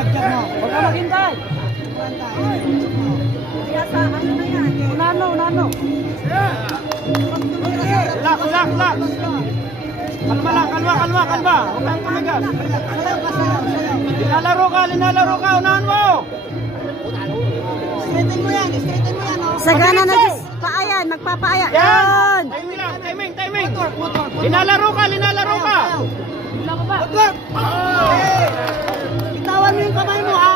Jag mo. Huwag ka maghintay. Unano. Relax. Kalma lang, kalma. Huwag kang tumigas. Linalaro ka, unahan mo. Straighten mo yan. Sagana na paayan, magpapaayan. Yan. Timing. Linalaro ka. Bitawan mo yung kamay mo, ha?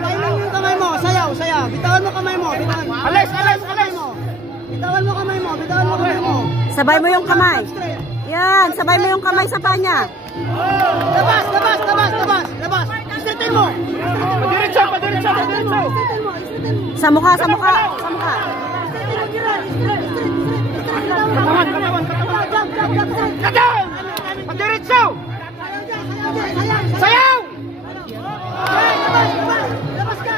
Timing yung kamay mo. Sayaw. Bitawan mo kamay mo. Alis. Bitawan mo kamay mo. Sabay mo yung kamay. Yan, sabay mo yung kamay sa panya. Labas. Straighten mo. Padiretso. Sa mukha. Katawan. Padiretso. Sayaw. Labas ka.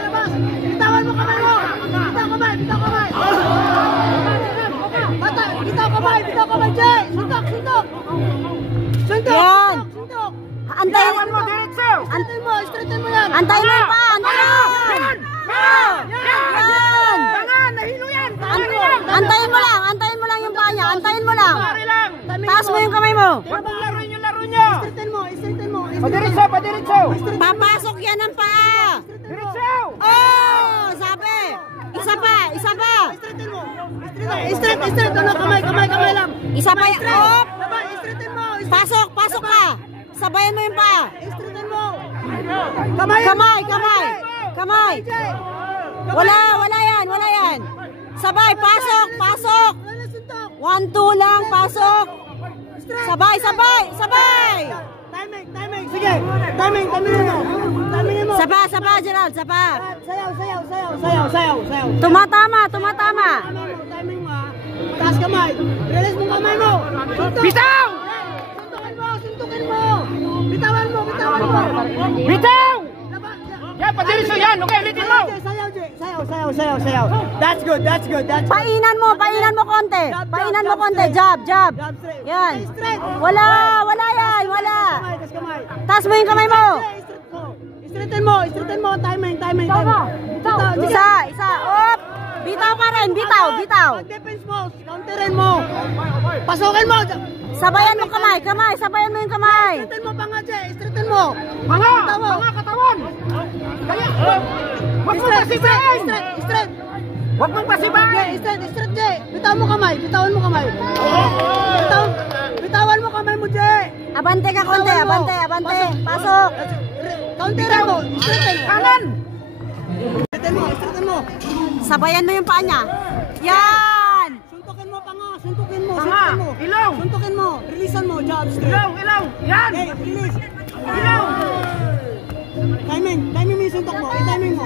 Bitawan mo kamay mo. Bitaw kamay, Jay. Suntok. Yan. Antayin mo diretso. Straighten mo yan. Antayin mo pa. Yan. Yan. Nahilo yan. Antayin mo lang yung panya. Antayin mo lang. Pare lang. Taas mo yung kamay mo. Huwag mong laruin yung laro nyo. Straighten mo. Padiretso. Papasok yan ang paa. Diretso. Oh, sabi. Isa pa. Straight. Ano, kamay lang. Isa pa. Oh, Straighten mo. pasok ka. Sabayan mo yung paa. Straighten mo. Kamay. Wala yan. Sabay, pasok. 1, 2 lang, pasok. Sabay. Timing. Sige. Timing mo. Sapa, Gerald, sapa. Sayaw. Tumatama. Timing mo, ha. Taas kamay. Release mo kamay mo. Bitaw. Suntukin mo. Bitawan mo. Bitaw. Yan, padiretso yan. Okay, ulitin mo. Sayaw. That's good. Painan mo konti. Jab. Yan. Wala yan. Taas mo yung kamay mo. Straighten mo. Timing. Isa. Op. Bitaw ka rin. Bitaw. Defense mo. Counterin mo. Pasokin mo. Sabayan mo kamay. Sabayan mo yung kamay. Straighten mo pa nga, Jay. Straighten mo. Mga katawan. Kaya, huwag mong pasibahin. Straight. Huwag mong pasibahin. Straight, Jay. Bitawan mo kamay. Bitawan mo kamay mo, Jay. Abante ka konti. Abante. Pasok. Counterin mo. Kanan. Straighten mo. Sabayan mo yung paa niya. Yan. Suntukin mo pa nga. Suntukin mo. Ilong. Suntukin mo. Releasean mo. Jab straight. Ilong. Yan. Okay, release. Ilong. Timing mo yung suntok mo. I-timing mo.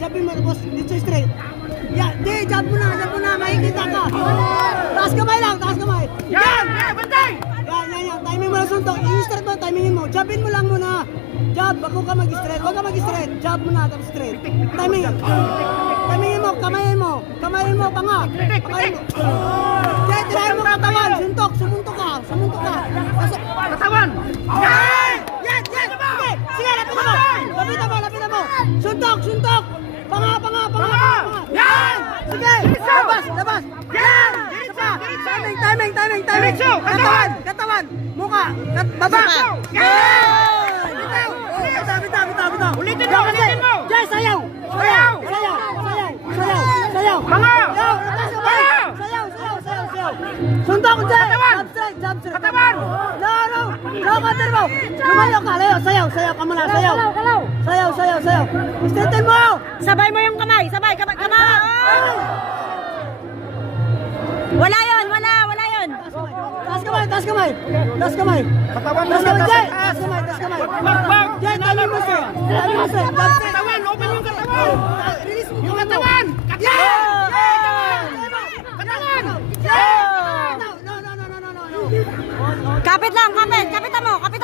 Jabin mo. Tapos dito straight. Yeah, jab mo na. Makikita ka. Taas kamay lang. Yan. Bantay. Yan. Timing mo lang suntok. I-straight mo. Timingin mo. Jabin mo lang muna. Jab. Bago ka mag-straight. Huwag ka mag-straight. Jab mo na. Tapos straight. Timingin mo. Kamayin mo. Panga. Pakayin mo. Tirahin mo katawan. Suntok. Sumuntok ka. Pasok. Katawan. Yan. Sige. Lapitan mo. Suntok. Panga. Yan. Sige. Labas. Yan. Timing. Diretso. Katawan. Mukha. Baba. Yan. Bitaw. Ulitin mo. Jay, sayaw. Mga. Sayaw. Suntok, Jay. Jab straight. Katawan. No, counter mo. Lumayo ka, layo. Sayaw ka muna. Sayaw. Straighten mo. Sabay mo yung kamay. Kamay. Wala yun. Taas kamay. Katawan. Jay. Taas kamay. Jay, timing mo siya. Jab straight. Katawan. Open yung katawan. Release mo. Yung katawan. Katawan. No. Kapit mo. Kapitan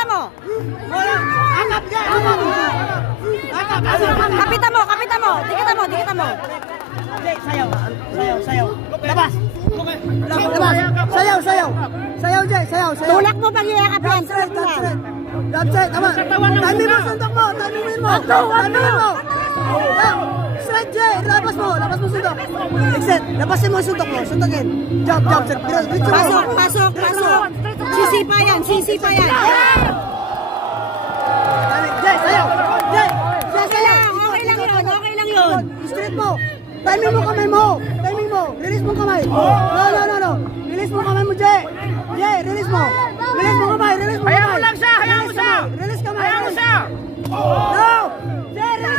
mo. Dikitan mo. Sayaw. Labas. Sayaw, Jay. Sayaw. Tulak mo pag iyakap yan. Straight. Jab set, tama. Timing mo, suntok mo. Timing mo. Timing mo. Jab. Straight, Jay. Labas mo suntok. Exit. Labasin mo yung suntok mo. Suntokin. Jab set. Pasok. Sisipa yan. Jay, sayaw. Jay. Okay lang yun. Straight mo. Timing mo kamay mo. Release mo kamay. No. Release mo kamay mo, Jay. Jay, release mo. Release mo kamay. Hayaan mo lang siya. Release kamay. Hayaan mo siya. No! Jay, release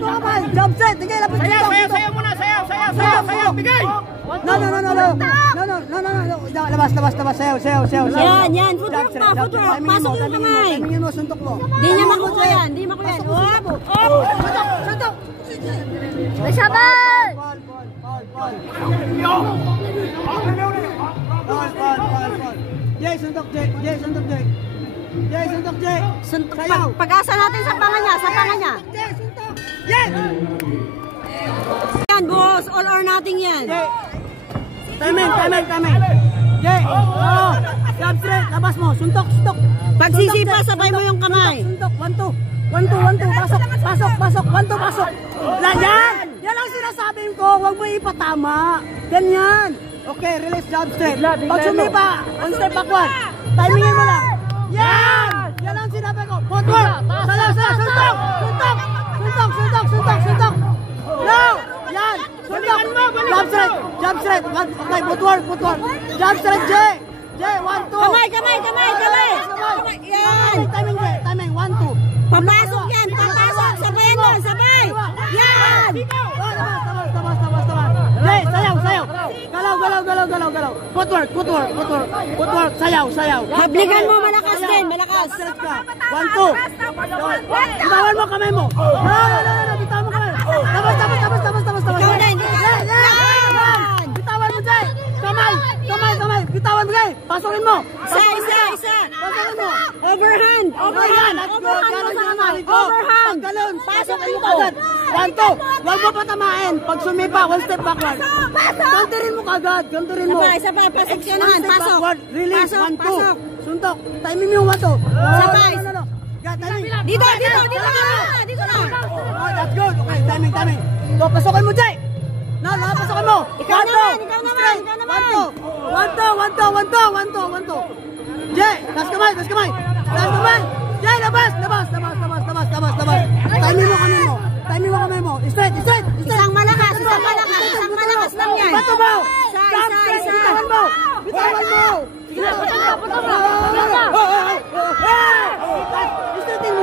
mo kamay. Jump set. Tingay, lapis mo. Sayaw muna. Sayaw. Bigay. No. Labas. Sayaw. Yan. Footwork mo. Pasok yung kamay. Timingin mo, suntok mo. Di niya makuha yan. Suntok. May sabay! Ball. Jay, suntok, Jay. Sayaw. Pag-asa natin sa panga niya. Jay, suntok. Jay! Yan, boss. All or nothing yan. Jay. Timing. Jay. Jab straight. Labas mo. Suntok. Pagsisipa, sabay mo yung kamay. Suntok. 1, 2. Pasok. 1, 2, pasok. Yan ang sinasabi ko. Huwag mo ipatama. Ganyan. Okay, release jab straight. Pag sumipa, 1 step backward. Timingin mo lang. Yan ang sinabi ko. Footwork. Sayaw. Suntok. No. Yan. Suntok. Jab straight. Okay, footwork. Jab straight, Jay. 1, 2. Kamay. Yan. Timing. 1, 2. Papasok yan. Sabayan mo. Yan. Tabas. Jay, sayaw. Galaw. Footwork. Sayaw. Hablikan mo, malakas din. 1, 2. Bitawan mo kamay mo. No. Bitawan mo kamay. Tabas. Ikaw din. Yan. Bitawan mo, Jay. Kamay. Bitawan mo, Jay. Pasokin mo. Isa. Pasokin mo. Overhand. Overhand. Paggalon. Pasokin mo. 1, 2. Huwag mo patamain. Pag sumipa, 1 step backward. Gantirin mo kagad. Sabay. Pasok siya naman. Pasok. Release. 1, 2. Pasok. Suntok. Timing mo 1, 2. Sabay. No. Timing. Dito na. Oh, that's good. Okay, timing. So, pasokin mo, Jay. No, pasokin mo. Ikaw naman. 1, 2. Jay, tas kamay. Jay, labas. Timing mo kamay mo. Straight. Isang malakas lang yan. Bato mo. Isa. Bitawan mo. Straighten mo,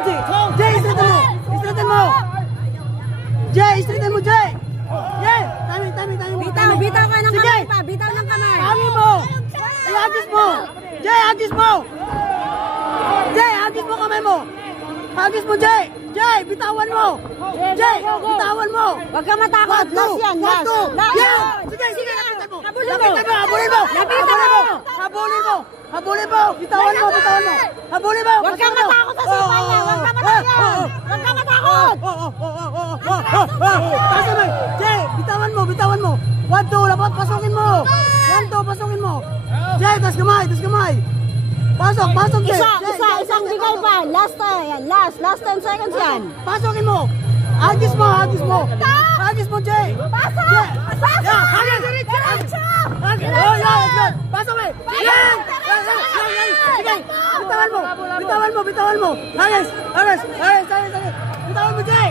Jay. Straighten mo, Jay. Timing. Bitaw ka ng kamay pa. Bitaw ng kamay. Hagis mo. Jay, hagis mo kamay mo. Hagis mo, Jay. Bitawan mo. Huwag ka matakot. Last yan. Sige. Habulin mo. Habulin mo. Bitawan mo. Huwag ka matakot sa sipa niya. Huwag ka matakot. Jay, bitawan mo. 1, 2, dapat pasokin mo. Jay, tas kamay. Pasok, Jay. Isang bigay pa. Last 10 seconds yan. Pasokin mo. Hagis mo, Jay. Pasok. Hagis. Yan. Pasok eh. Yan. Sige. Bitawan mo. Hagis. Bitawan mo, Jay.